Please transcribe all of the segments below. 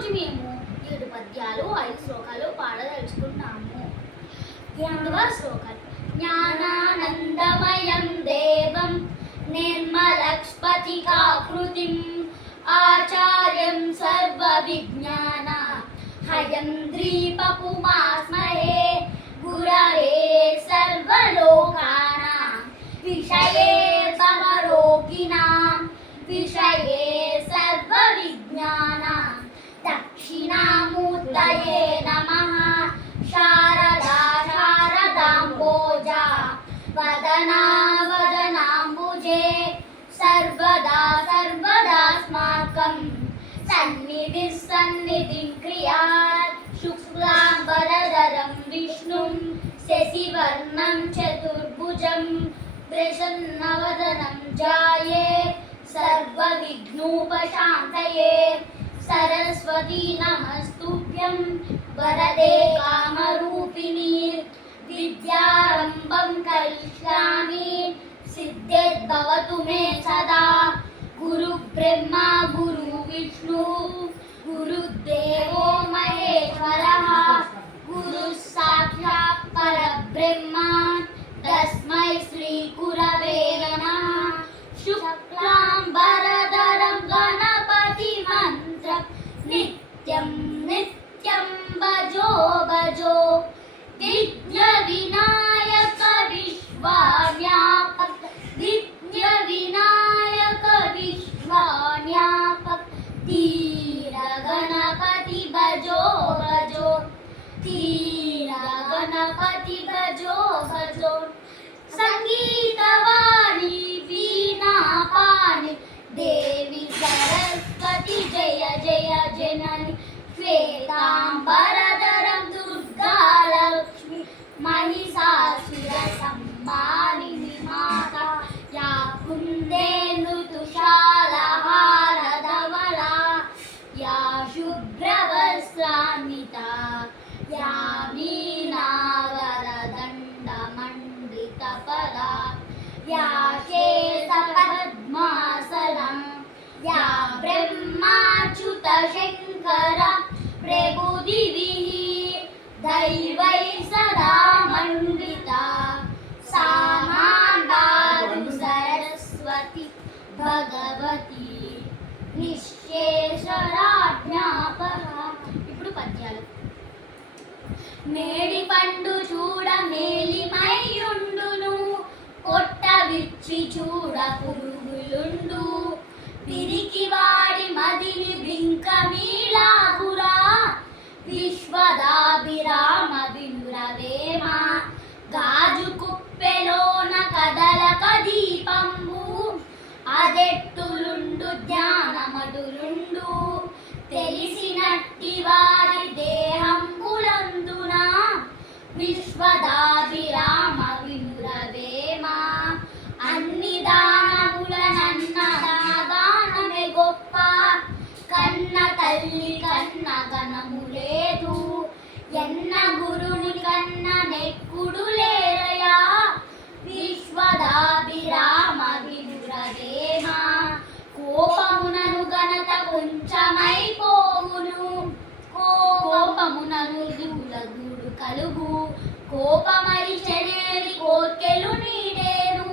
ఈరోజు మేము 7 పద్యాలు 5 శ్లోకాలు పాడదలుచుకున్నాము. ముందువ శ్లోకాలు. జ్ఞానానందమయం దేవం నిర్మలస్ఫటికాకృతిం ఆచార్యం సర్వవిజ్ఞాన హయగ్రీవపుమాస్మహే గురవే సర్వలోకానాం విషయే సమరోగిణాం విషయే సర్వవిజ్ఞానాం దక్షిణామూర్తయే నమః. శారదా శారదాంబోజా వదనా వదనాంబుజే సర్వదా సర్వదాస్మాకం సన్నిధిః సన్నిధిం క్రియాత్. శుక్లాంబరధరం విష్ణుం శశివర్ణం చతుర్భుజం ప్రసన్నవదనం ధ్యాయే సర్వవిఘ్నోపశాంతయే. సరస్వతీ నమస్తుభ్యం వరదే కామరూపిణి విద్యారంభం కరిష్యామి సిద్ధిర్భవతు మే సదా. గురు బ్రహ్మ గురు విష్ణు గురుదేవో మహేశ్వరః గురు సాక్షాత్ పరబ్రహ్మ తస్మై శ్రీ గురవే నమః. శుక్లాంబరధరం గణపతి మంత్రం నిత్యం నిత్యం భజో భజో. విఘ్న వినాయక విశ్వవ్యాపక విఘ్న వినాయక విశ్వవ్యాపక ధీర గణపతి భజో భజో ధీర గణపతి భజో భజో. సంగీతవాణి వీణాపాణి దేవి సరస్వతి జయ జయ జనని. శ్వేతాంబరధరం దుర్గాలక్ష్మి మహిషాసుర సంహారిణి మాత. యా కుందేందు తుషారహారధవళా యా శుభ్రవస్త్రాన్వితా యా మీనావరదండమండితఫలా యా శేషపద్మాసనా యా బ్రహ్మాచ్యుత శంకర ప్రభుదివిః దైవై సదా మండితా. సా మాతాడు సరస్వతి భగవతి నిశ్శేషరాజ్ఞాపః. ఇప్పుడు పద్యాలు. మేడి పండు చూడ మేలిమైయుండును కొట్ట విచ్చి చూడ పురుగులుండు. పిరికి వాడి మదిని బింకమీలాగురా విశ్వదాభిరామ వినురవేమ. గాజు కుప్పెలోన కదలక దీపంబు అదెట్టులుండు జ్ఞానమటులుండు. తెలిసినట్టి వారి దేహంబులందున విశ్వదాభిరామ వినురవేమ. అన్ని దానములనన్న దానమే గొప్ప కన్న తల్లి కన్న గణము లేదు. ఎన్న గురుని కన్న నెక్కుడు లేరయా విశ్వదాభిరామ వినురవేమ. కోపమునను ఘనత కొంచెమైపోవును కోపమునను దిగులగూడు కలుగు. కోపమరిచెనేవి కోర్కెలు నీడేను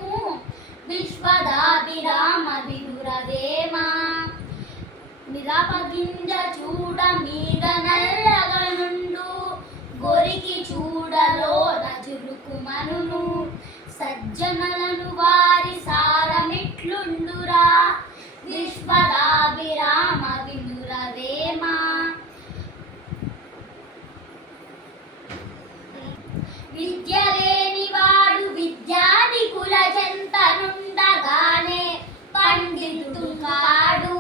విశ్వదాభిరామ వినురవేమ. మిరపగింజ చూడ మీద నల్లగనుండు గొరికి చూడలోన చురుకుమనును. సజ్జనులను వారి సారమిట్లుండురా విశ్వదాభిరామ వినురవేమ. విద్య లేనివాడు విద్యాధికుల చెంతనుండగానే పండితుడు కాడు.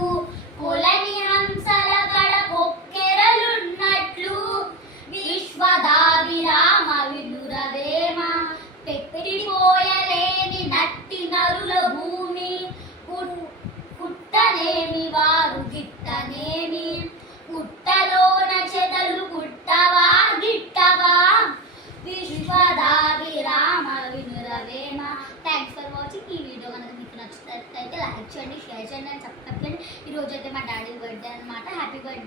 కొలని హంసల కడ కొక్కెరలున్నట్లు విశ్వదాభిరామ వినురవేమ. పెట్టిపోయలేని నట్టి నరుల భూమి పుట్టనేమి వారు గిట్టనేమి. పుట్టలోన చెదలు పుట్టవా గిట్టవా విశ్వదాభిరామ వినురవేమ. Thanks for watching. ఈ వీడియో కనుక మీకు నచ్చినట్లయితే లైక్ చేయండి, షేర్ చేయండి అండ్ సబ్స్క్రైబ్ చేయండి. ఈరోజు అయితే మా డాడీ బర్త్డే అనమాట. Happy birthday.